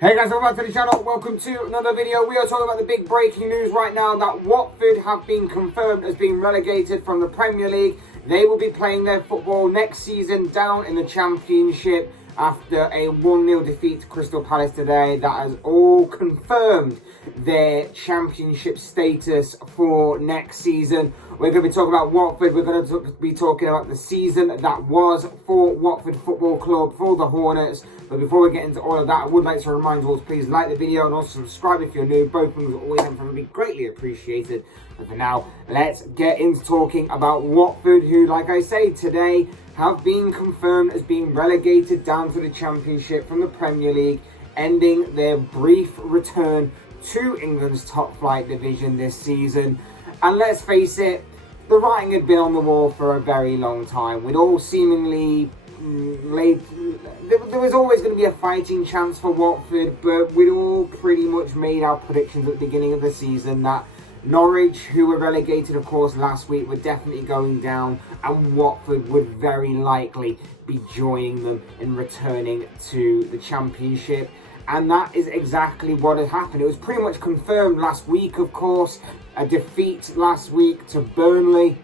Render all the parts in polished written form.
Hey guys, welcome back to the channel. Welcome to another video. We are talking about the big breaking news right now that Watford have been confirmed as being relegated from the Premier League. They will be playing their football next season down in the Championship after a 1-0 defeat to Crystal Palace today. That has all confirmed their Championship status for next season. We're going to be talking about Watford. We're going to be talking about the season that was for Watford Football Club, for the Hornets. But before we get into all of that, I would like to remind you all to please like the video and also subscribe if you're new. Both things are always and be greatly appreciated. And for now, let's get into talking about Watford, who, like I say, today have been confirmed as being relegated down to the Championship from the Premier League, ending their brief return to England's top flight division this season. And let's face it, the writing had been on the wall for a very long time. We'd all seemingly there was always going to be a fighting chance for Watford, but we'd all pretty much made our predictions at the beginning of the season that Norwich, who were relegated of course last week, were definitely going down, and Watford would very likely be joining them in returning to the Championship. And that is exactly what had happened. It was pretty much confirmed last week, of course. A defeat last week to Burnley,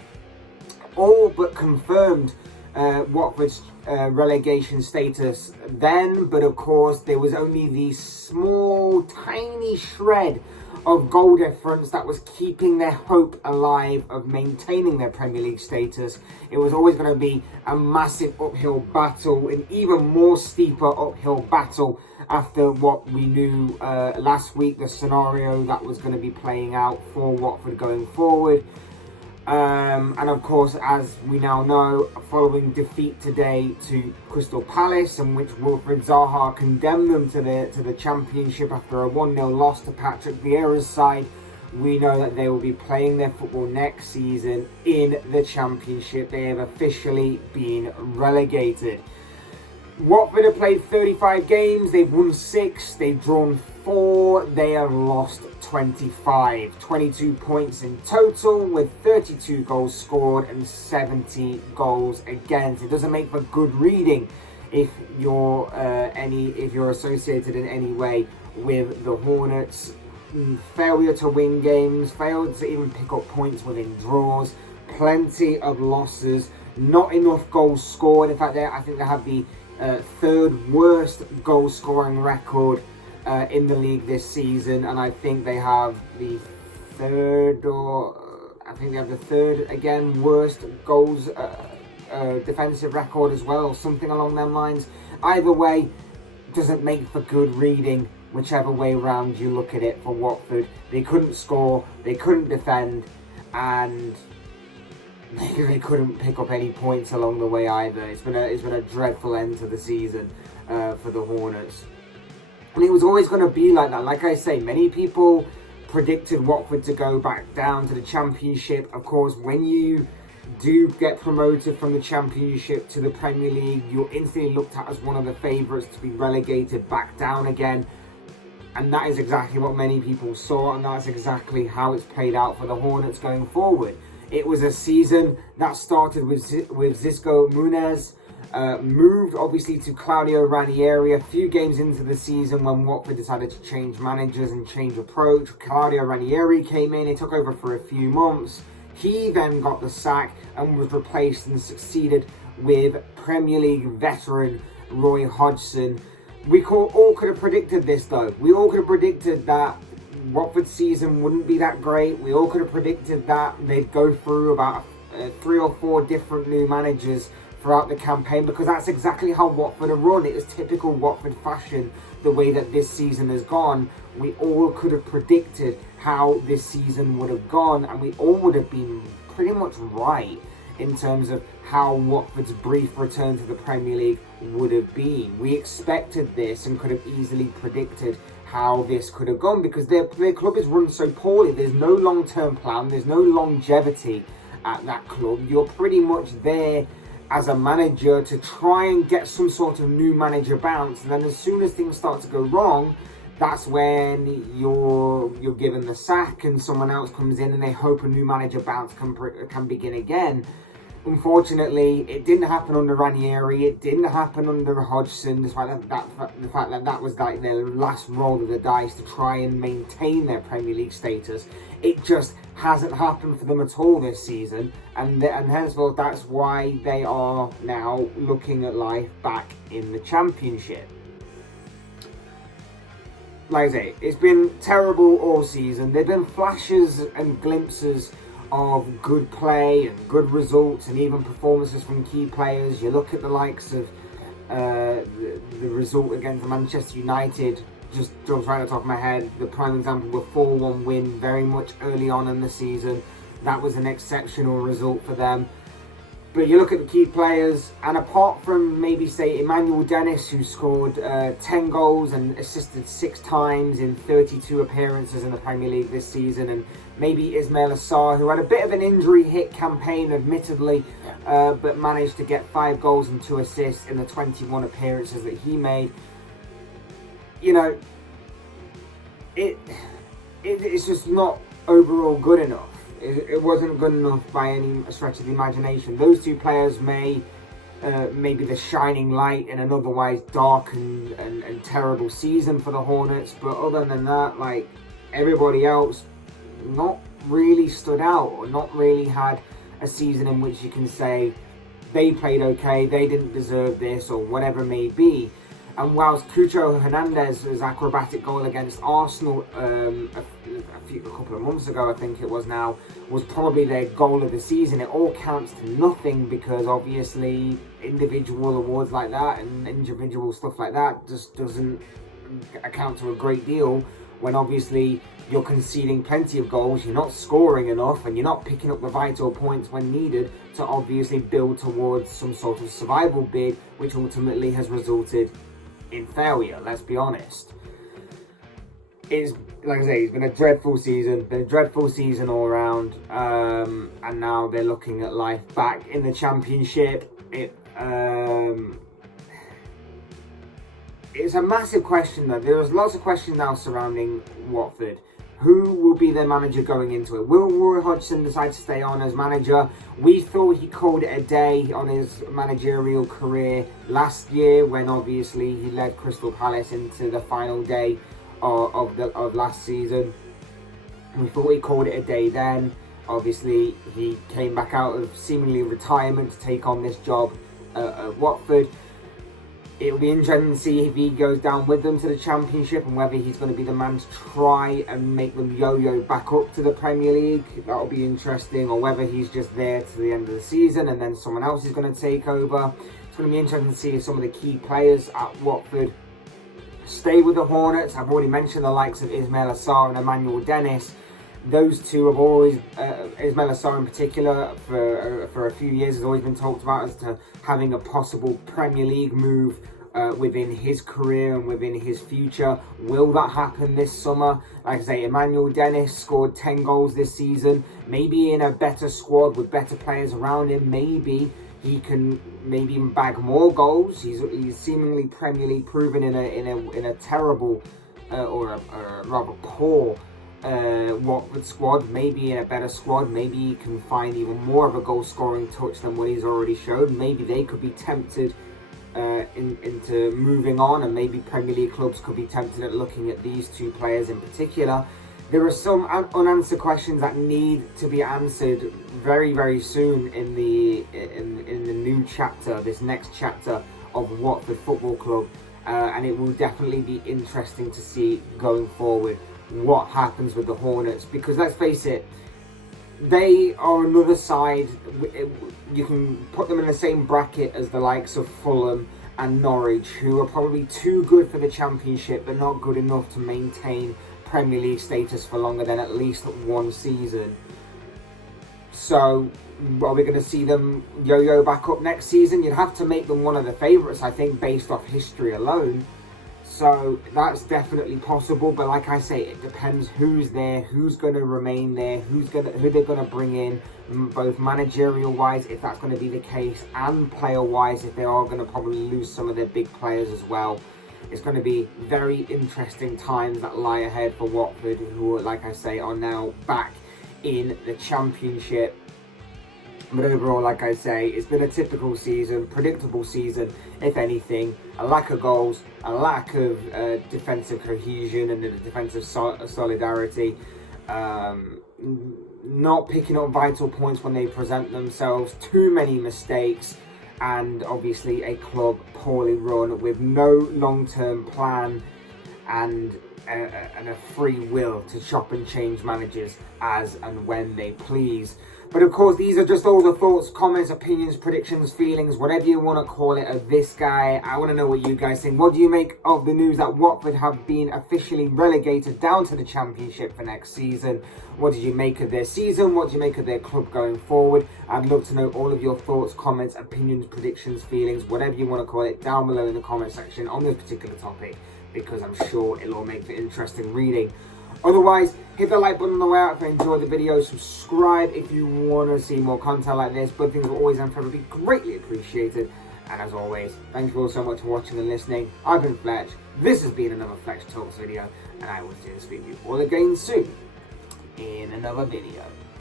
all but confirmed Watford's relegation status then. But of course, there was only the small, tiny shred of goal difference that was keeping their hope alive of maintaining their Premier League status. It was always going to be a massive uphill battle, an even more steeper uphill battle after what we knew last week, the scenario that was going to be playing out for Watford going forward. And of course, as we now know, following defeat today to Crystal Palace, in which Wilfried Zaha condemned them to the Championship after a 1-0 loss to Patrick Vieira's side, we know that they will be playing their football next season in the Championship. They have officially been relegated. Watford have played 35 games, they've won 6, they've drawn 4, they have lost 25. 22 points in total with 32 goals scored and 70 goals against. It doesn't make for good reading if you're associated in any way with the Hornets. Failure to win games, failed to even pick up points within draws, plenty of losses, not enough goals scored. In fact, I think they have the third worst goal scoring record in the league this season, and I think they have the third again worst goals defensive record as well, or something along them lines. Either way, doesn't make for good reading whichever way around you look at it for Watford. They couldn't score, they couldn't defend, and they couldn't pick up any points along the way either. It's been a dreadful end to the season for the Hornets. And it was always going to be like that. Like I say, many people predicted Watford to go back down to the Championship. Of course, when you do get promoted from the Championship to the Premier League, you're instantly looked at as one of the favourites to be relegated back down again. And that is exactly what many people saw, and that's exactly how it's played out for the Hornets going forward. It was a season that started with Xisco Muñoz, moved obviously to Claudio Ranieri a few games into the season when Watford decided to change managers and change approach. Claudio Ranieri came in, he took over for a few months. He then got the sack and was replaced and succeeded with Premier League veteran Roy Hodgson. We all could have predicted this though. We all could have predicted that Watford's season wouldn't be that great. We all could have predicted that they'd go through about 3 or 4 different new managers throughout the campaign, because that's exactly how Watford are run. It is typical Watford fashion, the way that this season has gone. We all could have predicted how this season would have gone, and we all would have been pretty much right in terms of how Watford's brief return to the Premier League would have been. We expected this and could have easily predicted how this could have gone, because their club is run so poorly. There's no long-term plan, there's no longevity at that club. You're pretty much there as a manager to try and get some sort of new manager bounce, and then as soon as things start to go wrong, that's when you're given the sack and someone else comes in and they hope a new manager bounce can begin again. Unfortunately, it didn't happen under Ranieri. It didn't happen under Hodgson. Despite the fact that was like their last roll of the dice to try and maintain their Premier League status. It just hasn't happened for them at all this season, and henceforth that's why they are now looking at life back in the Championship. Like I say, it's been terrible all season. There've been flashes and glimpses of good play and good results and even performances from key players. You look at the likes of the result against Manchester United, just jumps right on the top of my head. The prime example, the 4-1 win very much early on in the season. That was an exceptional result for them. But you look at the key players, and apart from maybe say Emmanuel Dennis, who scored 10 goals and assisted 6 times in 32 appearances in the Premier League this season, and maybe Ismail Assar, who had a bit of an injury hit campaign admittedly, but managed to get 5 goals and 2 assists in the 21 appearances that he made. You know, it's just not overall good enough. It wasn't good enough by any stretch of the imagination. Those 2 players may be the shining light in an otherwise dark and terrible season for the Hornets, but other than that, like, everybody else not really stood out, or not really had a season in which you can say they played okay, they didn't deserve this, or whatever it may be. And whilst Cucho Hernandez's acrobatic goal against Arsenal a couple of months ago, I think it was now, was probably their goal of the season, it all counts to nothing, because obviously individual awards like that and individual stuff like that just doesn't account to a great deal when obviously you're conceding plenty of goals, you're not scoring enough, and you're not picking up the vital points when needed to obviously build towards some sort of survival bid, which ultimately has resulted in failure. Let's be honest. It's, like I say, it's been a dreadful season all around, and now they're looking at life back in the Championship. It's a massive question though. There's lots of questions now surrounding Watford. Who will be their manager going into it? Will Roy Hodgson decide to stay on as manager? We thought he called it a day on his managerial career last year, when obviously he led Crystal Palace into the final day of last season. We thought he called it a day then. Obviously he came back out of seemingly retirement to take on this job at Watford. It'll be interesting to see if he goes down with them to the Championship, and whether he's going to be the man to try and make them yo-yo back up to the Premier League. That'll be interesting. Or whether he's just there to the end of the season and then someone else is going to take over. It's going to be interesting to see if some of the key players at Watford stay with the Hornets. I've already mentioned the likes of Ismail Assar and Emmanuel Dennis. Those 2 have always, Ismail Assar in particular, for a few years has always been talked about as to having a possible Premier League move within his career and within his future. Will that happen this summer? Like I say, Emmanuel Dennis scored 10 goals this season. Maybe in a better squad with better players around him, maybe he can maybe even bag more goals. He's seemingly Premier League proven in a terrible or a rather poor Watford squad. Maybe in a better squad, maybe he can find even more of a goal scoring touch than what he's already shown. Maybe they could be tempted into moving on, and maybe Premier League clubs could be tempted at looking at these 2 players in particular. There are some unanswered questions that need to be answered very, very soon in the new chapter, this next chapter of Watford Football Club, and it will definitely be interesting to see going forward what happens with the Hornets, because let's face it, they are another side. You can put them in the same bracket as the likes of Fulham and Norwich, who are probably too good for the Championship but not good enough to maintain Premier League status for longer than at least 1 season. So are we going to see them yo-yo back up next season? You'd have to make them one of the favourites, I think, based off history alone. So that's definitely possible, but like I say, it depends who's there, who's going to remain there, who they're going to bring in, both managerial-wise, if that's going to be the case, and player-wise, if they are going to probably lose some of their big players as well. It's going to be very interesting times that lie ahead for Watford, who, like I say, are now back in the Championship. But overall, like I say, it's been a typical season, predictable season, if anything. A lack of goals, a lack of defensive cohesion and defensive solidarity. Not picking up vital points when they present themselves. Too many mistakes. And obviously a club poorly run with no long-term plan and a free will to chop and change managers as and when they please. But of course, these are just all the thoughts, comments, opinions, predictions, feelings, whatever you want to call it, of this guy. I want to know what you guys think. What do you make of the news that Watford have been officially relegated down to the Championship for next season? What did you make of their season? What do you make of their club going forward? I'd love to know all of your thoughts, comments, opinions, predictions, feelings, whatever you want to call it, down below in the comment section on this particular topic, because I'm sure it'll all make for interesting reading. Otherwise, hit the like button on the way out if you enjoyed the video. Subscribe if you want to see more content like this. But things will always and forever be greatly appreciated. And as always, thank you all so much for watching and listening. I've been Fletch. This has been another Fletch Talks video. And I will see you all again soon in another video.